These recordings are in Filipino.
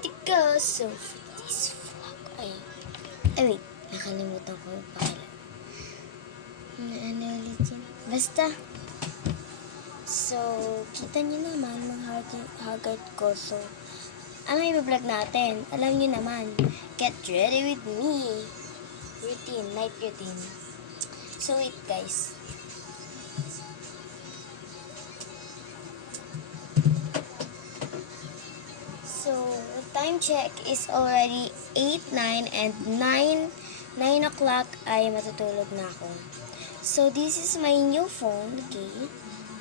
hotbody ko. So, this vlog ay wait, nakalimutan ko yung pangalan. Ano ulit yun? Basta. So, kita nyo naman mga haggard ko. So, ang i-vlog natin, alam nyo naman, get ready with me. Routine, night routine. So, wait guys. So, time check is already 8, 9, and 9 o'clock ay matutulog na ako. So, this is my new phone, okay?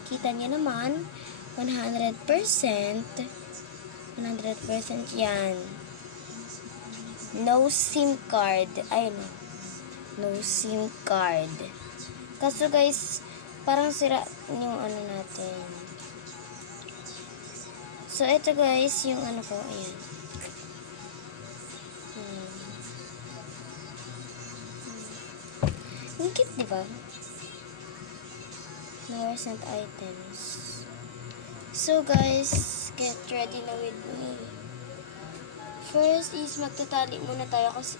Kita niyo naman, 100% yan. No SIM card. Ayun, no SIM card. Kaso guys, parang sira yung ano natin. So, ito guys, yung ano ko, ayan. Ang cute, diba? No recent items. So, guys, get ready na with me. First is, magtatali muna tayo kasi...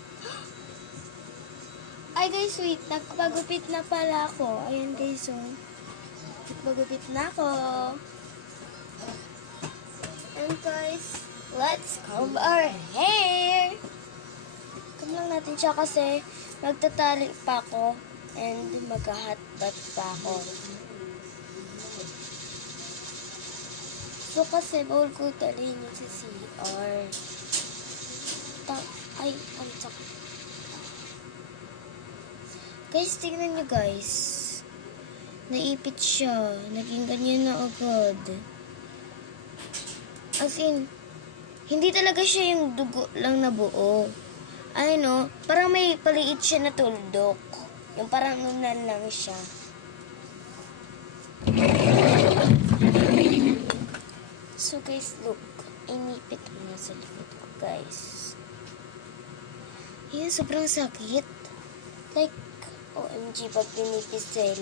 Ay, guys, wait. Nagpagupit na pala ako. Ayan, guys, oh. Nagpagupit na ako. And guys, let's comb our hair. Comb lang natin siya kasi magtatali pa ako and mag-hotbat pa ako. So kasi bawal ko talihin yun sa CR. Ay, ang sakit. Guys, tignan nyo guys. Naipit siya. Naging ganyan na agad. As in, hindi talaga siya yung dugo lang na buo. Ay no, parang may paliit siya na tuldok. Yung parang nunan lang siya. So guys, look. Inipit mo na sa likod ko, guys. Yan, sobrang sakit. Like, OMG, pag pinipisel.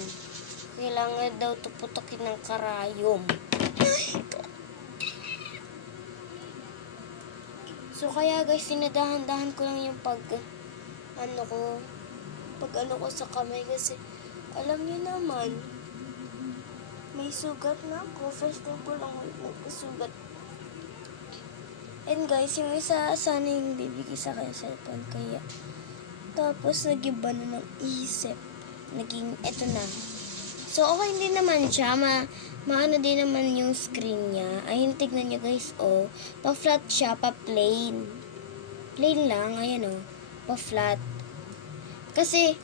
Kailangan daw tuputokin ng karayom. So, kaya guys, sinadahan-dahan ko lang yung pag ano ko sa kamay kasi alam niyo naman, may sugat na ako. First time ko lang nagkasugat. And guys, yung isa sana yung bibigay sa akin cellphone kaya. Tapos, nag-iba na ng isip. Naging, eto na. So, okay din naman siya. Maano din naman yung screen niya. Ayun, tignan nyo guys, oh. Pa-flat siya, pa-plain. Plain lang, ayan oh. Pa-flat. Kasi,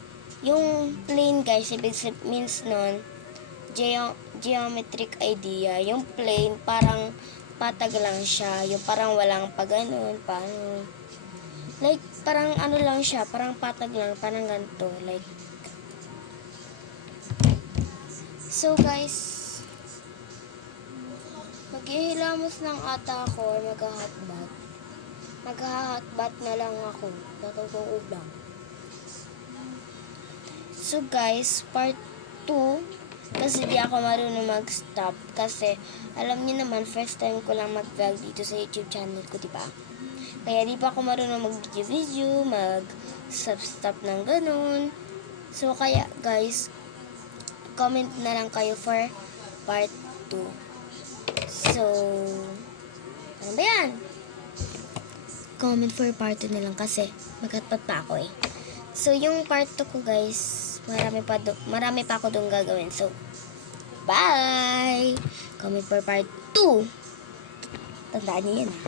yung plain guys, ibig means nun, geometric idea. Yung plain, parang patag lang siya. Yung parang walang pa-ganon, paano. Like, parang ano lang siya, parang patag lang, parang ganito. Like, so guys, maghihilamos ng ata ako, mag-hotbat. Mag-hotbat na lang ako. Natutulog lang. So guys, part 2. Kasi di ako marunong mag-stop. Kasi alam niyo naman, first time ko lang mag-vlog dito sa YouTube channel ko, diba? Kaya di pa ako marunong mag-video, mag-stop ng ganun. So kaya guys, comment na lang kayo for part 2. So, ano ba yan? Comment for part 2 na lang kasi maghatpat pa ako eh. So, yung part 2 ko guys, marami pa ako doon gagawin. So, bye! Comment for part 2. Tandaan niyo yan ha.